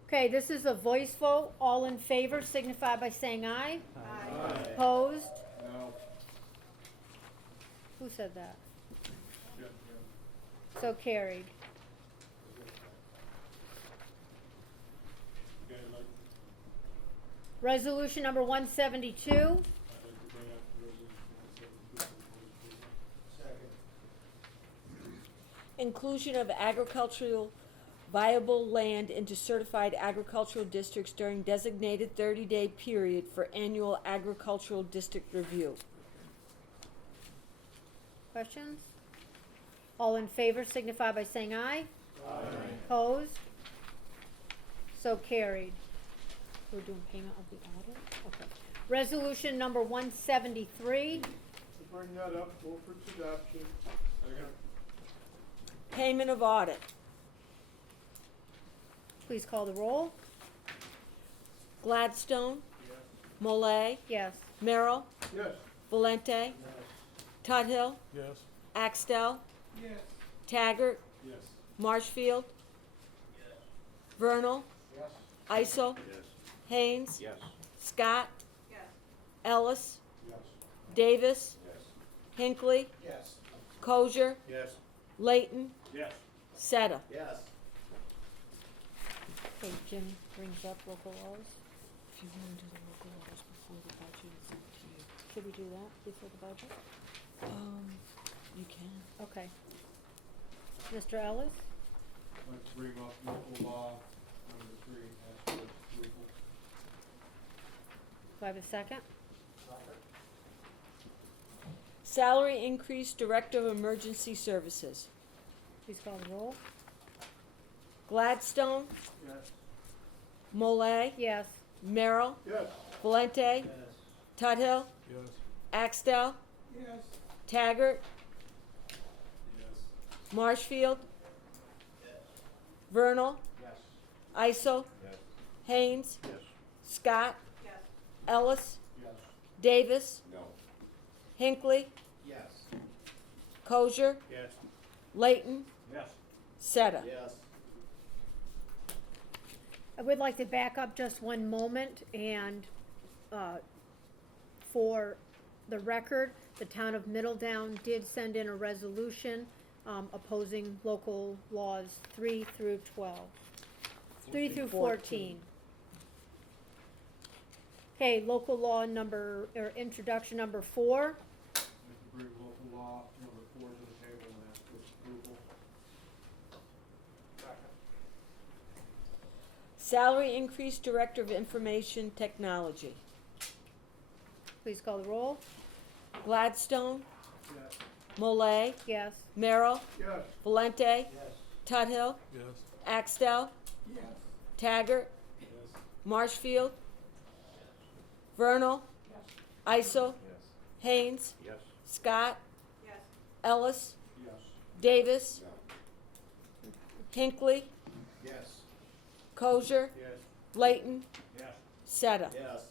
Okay, this is a voice vote, all in favor signify by saying aye. Aye. Opposed? No. Who said that? Jim. So carried. Okay, I'd like Resolution number 172. to bring up the resolution. Second. Inclusion of agricultural viable land into certified agricultural districts during designated 30-day period for annual agricultural district review. Questions? All in favor signify by saying aye. Aye. Opposed? So carried. We're doing payment of the audit? Okay. Resolution number 173. To bring that up, move for its adoption. Second. Payment of audit. Please call the roll. Gladstone, Yes. Molay, Yes. Merrill, Yes. Valente, Tuthill, Yes. Axtell, Yes. Taggart, Yes. Marshfield, Vernal, Yes. Isel, Yes. Haynes, Yes. Scott, Yes. Ellis, Yes. Davis, Yes. Hinckley, Yes. Kosher, Yes. Layton, Yes. Seta. Yes. Okay, Jim brings up local laws. If you want to do the local laws before the budget, it's up to you. Should we do that before the budget? You can. Okay. Mr. Ellis? I'd like to bring up local law number 3, ask for its approval. Do I have a second? Salary increase, Director of Emergency Services. Please call the roll. Gladstone, Yes. Molay, Yes. Merrill, Yes. Valente, Tuthill, Yes. Axtell, Yes. Taggart, Marshfield, Vernal, Yes. Isel, Yes. Haynes, Yes. Scott, Yes. Ellis, Yes. Davis, No. Hinckley, Yes. Kosher, Yes. Layton, Yes. Seta. Yes. I would like to back up just one moment and, for the record, the town of Middletown did send in a resolution, opposing local laws 3 through 12. 3 through 14. Okay, local law number, or introduction number 4. I'd like to bring local law number 4 to the table and ask for its approval. Salary increase, Director of Information Technology. Please call the roll. Gladstone, Yes. Molay, Yes. Merrill, Yes. Valente, Yes. Tuthill, Yes. Axtell, Yes. Taggart, Yes. Marshfield, Vernal, Isel, Yes. Haynes, Yes. Scott, Yes. Ellis, Yes. Davis, Hinckley, Yes. Kosher, Yes. Layton, Yes. Seta. Yes.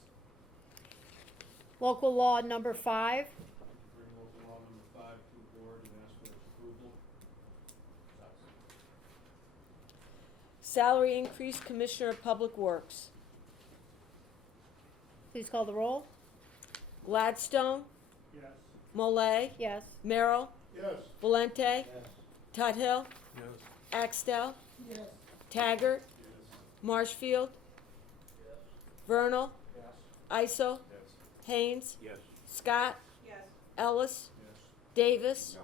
Local law number 5. I'd like to bring local law number 5 to the board and ask for its approval. Salary increase, Commissioner of Public Works. Please call the roll. Gladstone, Yes. Molay, Yes. Merrill, Yes. Valente, Yes. Tuthill, Yes. Axtell, Yes. Taggart, Yes. Marshfield, Vernal, Yes. Isel, Yes. Haynes, Yes. Scott, Yes. Ellis, Yes. Davis, No.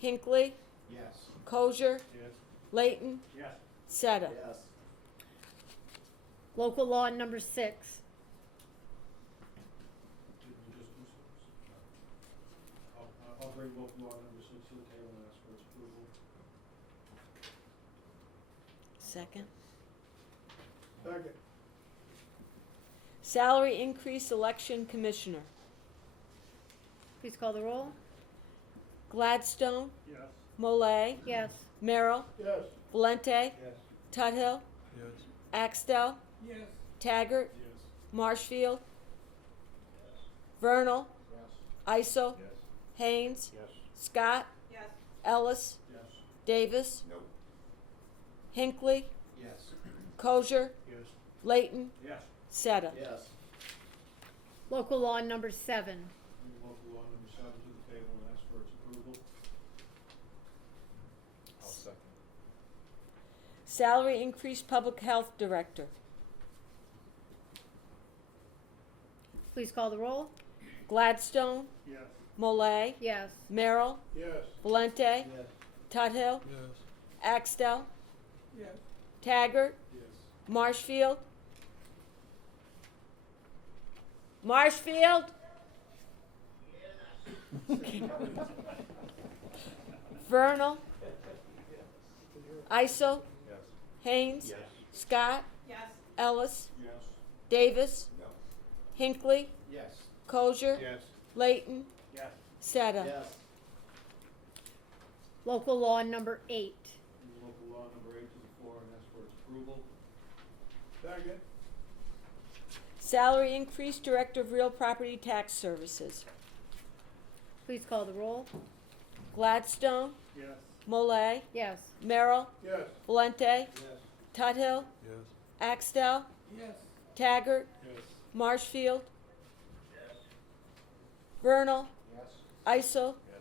Hinckley, Yes. Kosher, Yes. Layton, Yes. Seta. Yes. Local law number 6. Did we just do six? I'll bring local law number 6 to the table and ask for its approval. Second. Second. Salary increase, Election Commissioner. Please call the roll. Gladstone, Yes. Molay, Yes. Merrill, Yes. Valente, Yes. Tuthill, Yes. Axtell, Yes. Taggart, Yes. Marshfield, Vernal, Yes. Isel, Yes. Haynes, Yes. Scott, Yes. Ellis, Yes. Davis, No. Hinckley, Yes. Kosher, Yes. Layton, Yes. Seta. Yes. Local law number 7. Bring local law number 7 to the table and ask for its approval. I'll second. Salary increase, Public Health Director. Please call the roll. Gladstone, Yes. Molay, Yes. Merrill, Yes. Valente, Yes. Tuthill, Yes. Axtell, Yes. Taggart, Yes. Marshfield, Marshfield, Vernal, Isel, Yes. Haynes, Yes. Scott, Yes. Ellis, Yes. Davis, No. Hinckley, Yes. Kosher, Yes. Layton, Yes. Seta. Yes. Local law number 8. Bring local law number 8 to the floor and ask for its approval. Second. Salary increase, Director of Real Property Tax Services. Please call the roll. Gladstone, Yes. Molay, Yes. Merrill, Yes. Valente, Yes. Tuthill, Yes. Axtell, Yes. Taggart, Yes. Marshfield, Vernal, Yes. Isel, Yes.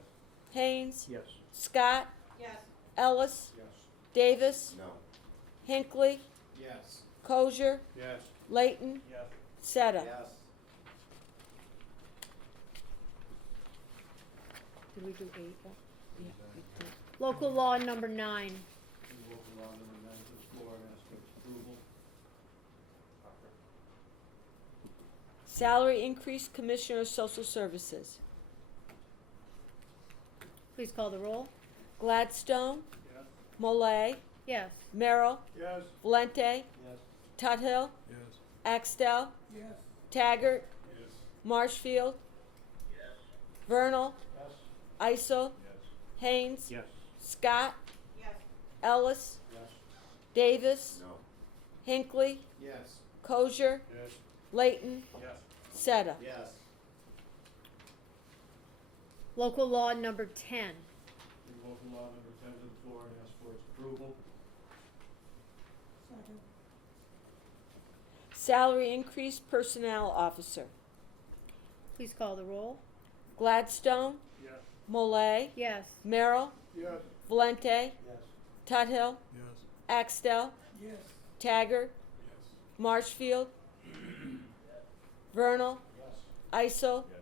Haynes, Yes. Scott, Yes. Ellis, Yes. Davis, No. Hinckley, Yes. Kosher, Yes. Layton, Yes. Seta. Yes. Did we do 8? Local law number 9. Bring local law number 9 to the floor and ask for its approval. Salary increase, Commissioner of Social Services. Please call the roll. Gladstone, Yes. Molay, Yes. Merrill, Yes. Valente, Yes. Tuthill, Yes. Axtell, Yes. Taggart, Yes. Marshfield, Vernal, Yes. Isel, Yes. Haynes, Yes. Scott, Yes. Ellis, Yes. Davis, No. Hinckley, Yes. Kosher, Yes. Layton, Yes. Seta. Yes. Local law number 10. Bring local law number 10 to the floor and ask for its approval. Second. Salary increase personnel officer. Please call the roll. Gladstone, Yes. Molay, Yes. Merrill, Yes. Valente, Yes. Tuthill, Yes. Axtell, Yes. Taggart, Yes. Marshfield, Vernal, Yes. Isel, Yes.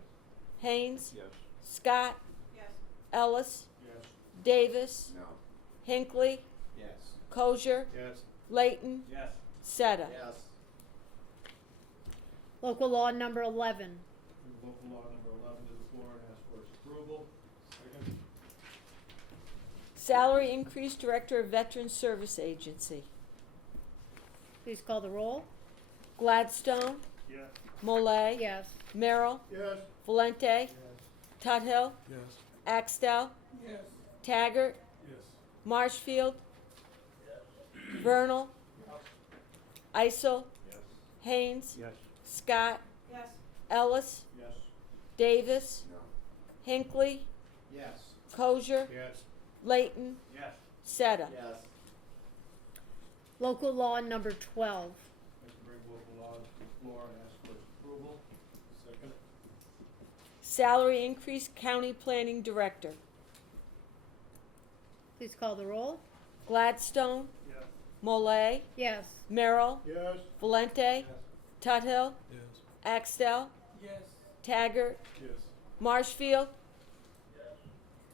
Haynes, Yes. Scott, Yes. Ellis, Yes. Davis, No. Hinckley, Yes. Kosher, Yes. Layton, Yes. Seta. Yes. Local law number 11. Bring local law number 11 to the floor and ask for its approval. Second. Salary increase director of Veteran Service Agency. Please call the roll. Gladstone, Yes. Molay, Yes. Merrill, Yes. Valente, Yes. Tuthill, Yes. Axtell, Yes. Taggart, Yes. Marshfield, Vernal, Isel, Yes. Haynes, Yes. Scott, Yes. Ellis, Yes. Davis, No. Hinckley, Yes. Kosher, Yes. Layton, Yes. Seta. Yes. Local law number 12. I'd like to bring local law to the floor and ask for its approval. Second. Salary increase county planning director. Please call the roll. Gladstone, Yes. Molay, Yes. Merrill, Yes. Valente, Tuthill, Yes. Axtell, Yes. Taggart, Yes. Marshfield,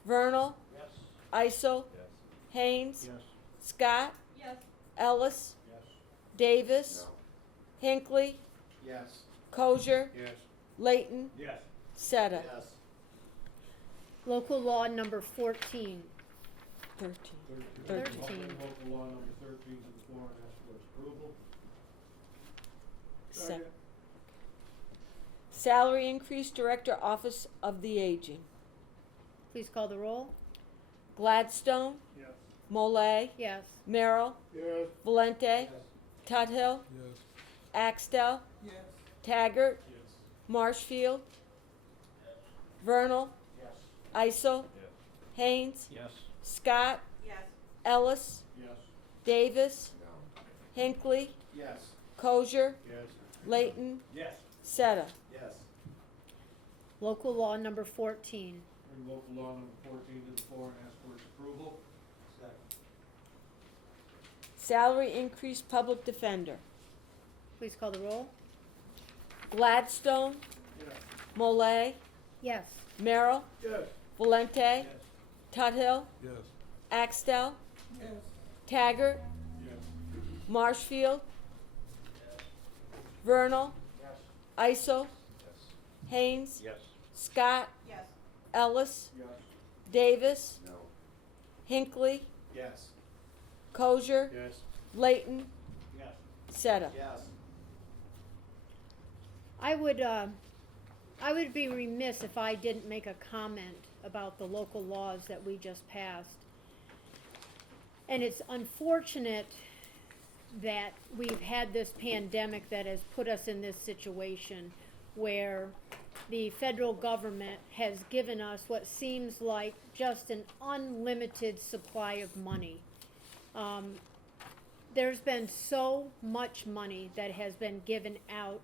Vernal, Yes. Isel, Yes. Haynes, Yes. Scott, Yes. Ellis, Yes. Davis, Hinckley, Yes. Kosher, Yes. Layton, Yes. Seta. Yes. Local law number 14. 13. 13. I'll bring local law number 13 to the floor and ask for its approval. Se- Salary increase director office of the aging. Please call the roll. Gladstone, Yes. Molay, Yes. Merrill, Yes. Valente, Tuthill, Yes. Axtell, Yes. Taggart, Yes. Marshfield, Vernal, Yes. Isel, Yes. Haynes, Yes. Scott, Yes. Ellis, Yes. Davis, No. Hinckley, Yes. Kosher, Yes. Layton, Yes. Seta. Yes. Local law number 14. Bring local law number 14 to the floor and ask for its approval. Second. Salary increase public defender. Please call the roll. Gladstone, Yes. Molay, Yes. Merrill, Yes. Valente, Yes. Tuthill, Yes. Axtell, Yes. Taggart, Yes. Marshfield, Vernal, Yes. Isel, Yes. Haynes, Yes. Scott, Yes. Ellis, Yes. Davis, No. Hinckley, Yes. Kosher, Yes. Layton, Yes. Seta. Yes. I would be remiss if I didn't make a comment about the local laws that we just passed. And it's unfortunate that we've had this pandemic that has put us in this situation where the federal government has given us what seems like just an unlimited supply of money. There's been so much money that has been given out.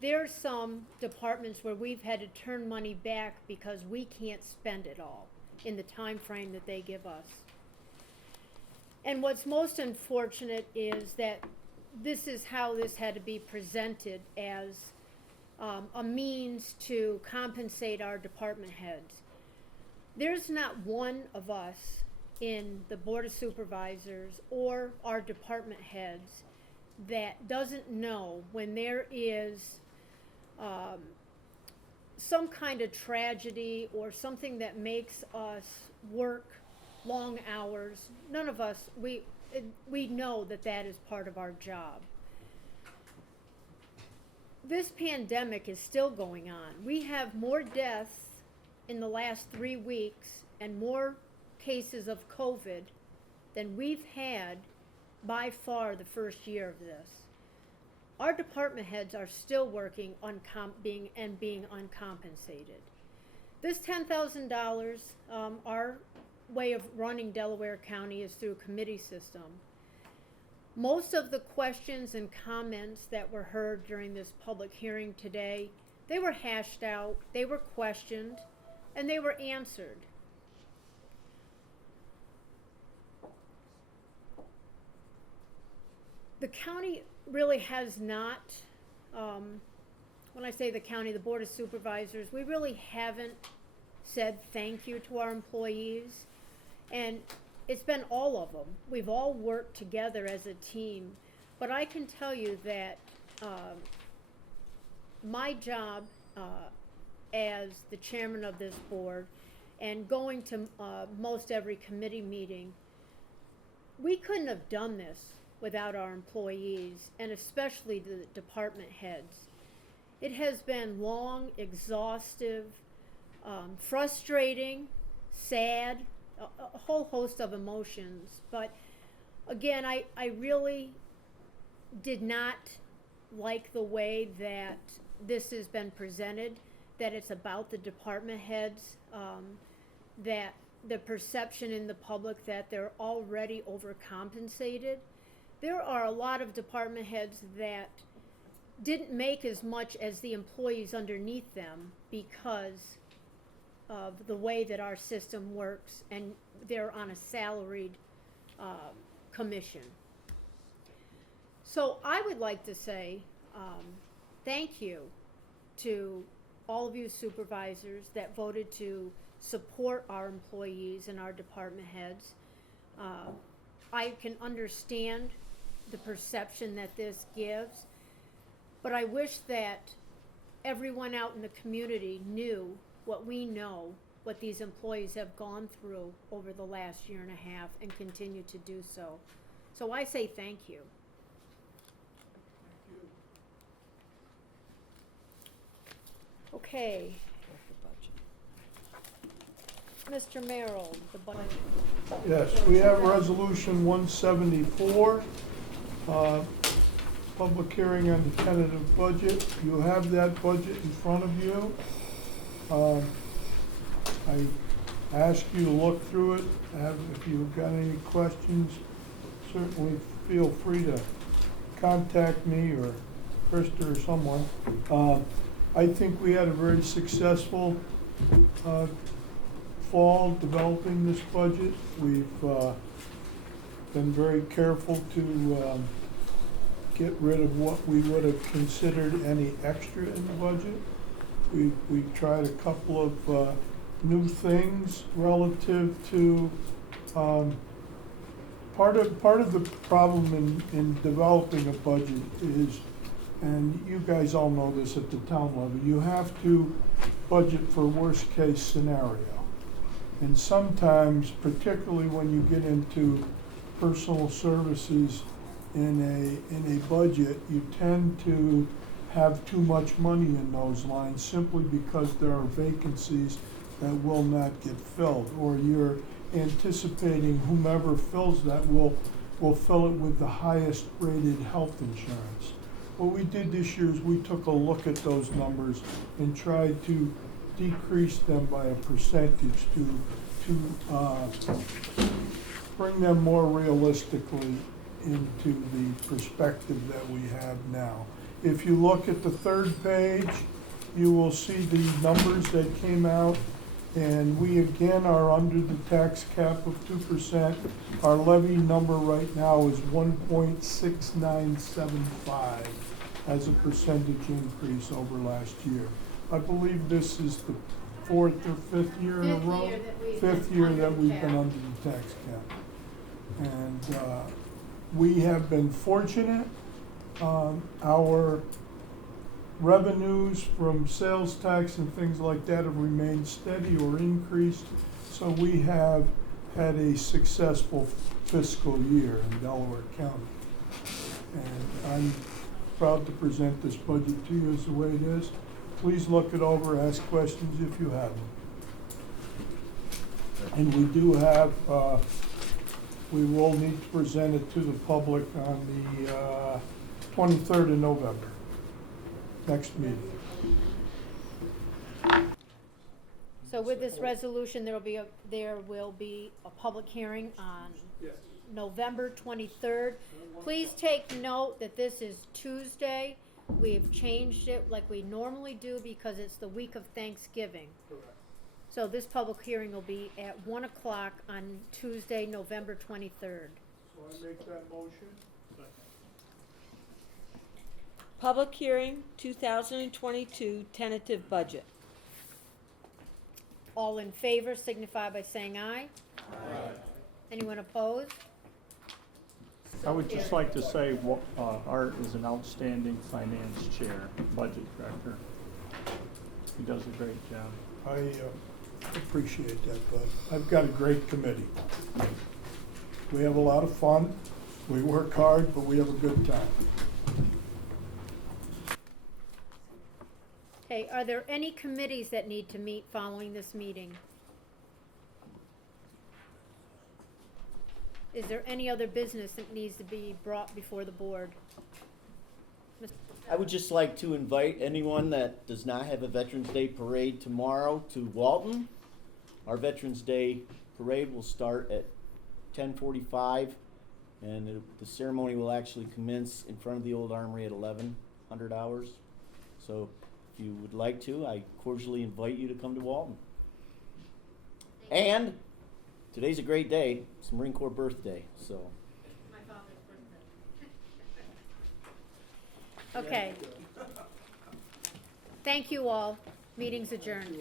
There are some departments where we've had to turn money back because we can't spend it all in the time frame that they give us. And what's most unfortunate is that this is how this had to be presented as a means to compensate our department heads. There's not one of us in the Board of Supervisors or our department heads that doesn't know when there is some kind of tragedy or something that makes us work long hours. None of us, we know that that is part of our job. This pandemic is still going on. We have more deaths in the last 3 weeks and more cases of COVID than we've had by far the first year of this. Our department heads are still working on being uncompensated. This $10,000, our way of running Delaware County is through a committee system. Most of the questions and comments that were heard during this public hearing today, they were hashed out, they were questioned, and they were answered. The county really has not, when I say the county, the Board of Supervisors, we really haven't said thank you to our employees. And it's been all of them. We've all worked together as a team. But I can tell you that my job as the chairman of this board and going to most every committee meeting, we couldn't have done this without our employees, and especially the department heads. It has been long, exhaustive, frustrating, sad, a whole host of emotions. But again, I really did not like the way that this has been presented, that it's about the department heads, that the perception in the public that they're already overcompensated. There are a lot of department heads that didn't make as much as the employees underneath them because of the way that our system works, and they're on a salaried commission. So I would like to say thank you to all of you supervisors that voted to support our employees and our department heads. I can understand the perception that this gives, but I wish that everyone out in the community knew what we know, what these employees have gone through over the last year and a half and continue to do so. So I say thank you. Okay. Mr. Merrill, the budget. Yes, we have Resolution 174, public hearing on the tentative budget. You have that budget in front of you. I ask you to look through it. If you've got any questions, certainly feel free to contact me or Krista or someone. I think we had a very successful fall developing this budget. We've been very careful to get rid of what we would have considered any extra in the budget. We tried a couple of new things relative to part of the problem in developing a budget is, and you guys all know this at the town level, you have to budget for worst case scenario. And sometimes, particularly when you get into personal services in a budget, you tend to have too much money in those lines simply because there are vacancies that will not get filled, or you're anticipating whomever fills that will fill it with the highest rated health insurance. What we did this year is we took a look at those numbers and tried to decrease them by a percentage to bring them more realistically into the perspective that we have now. If you look at the third page, you will see the numbers that came out, and we again are under the tax cap of 2%. Our levy number right now is 1.6975 as a percentage increase over last year. I believe this is the fourth or fifth year in a row? Fifth year that we've been under the tax cap. And we have been fortunate. Our revenues from sales tax and things like that have remained steady or increased. So we have had a successful fiscal year in Delaware County. And I'm proud to present this budget to you as the way it is. Please look it over, ask questions if you have them. And we do have, we will need to present it to the public on the 23rd of November, next meeting. So with this resolution, there will be a public hearing on November 23rd. Please take note that this is Tuesday. We've changed it like we normally do because it's the week of Thanksgiving. So this public hearing will be at 1 o'clock on Tuesday, November 23rd. So I make that motion? Public hearing, 2022 tentative budget. All in favor signify by saying aye. Aye. Anyone opposed? I would just like to say, Art is an outstanding finance chair, budget director. He does a great job. I appreciate that, but I've got a great committee. We have a lot of fun, we work hard, but we have a good time. Okay, are there any committees that need to meet following this meeting? Is there any other business that needs to be brought before the board? I would just like to invite anyone that does not have a Veterans Day parade tomorrow to Walton. Our Veterans Day parade will start at 10:45, and the ceremony will actually commence in front of the old armory at 1100 hours. So if you would like to, I cordially invite you to come to Walton. And today's a great day. It's the Marine Corps birthday, so. My father's birthday. Okay. Thank you all. Meeting's adjourned.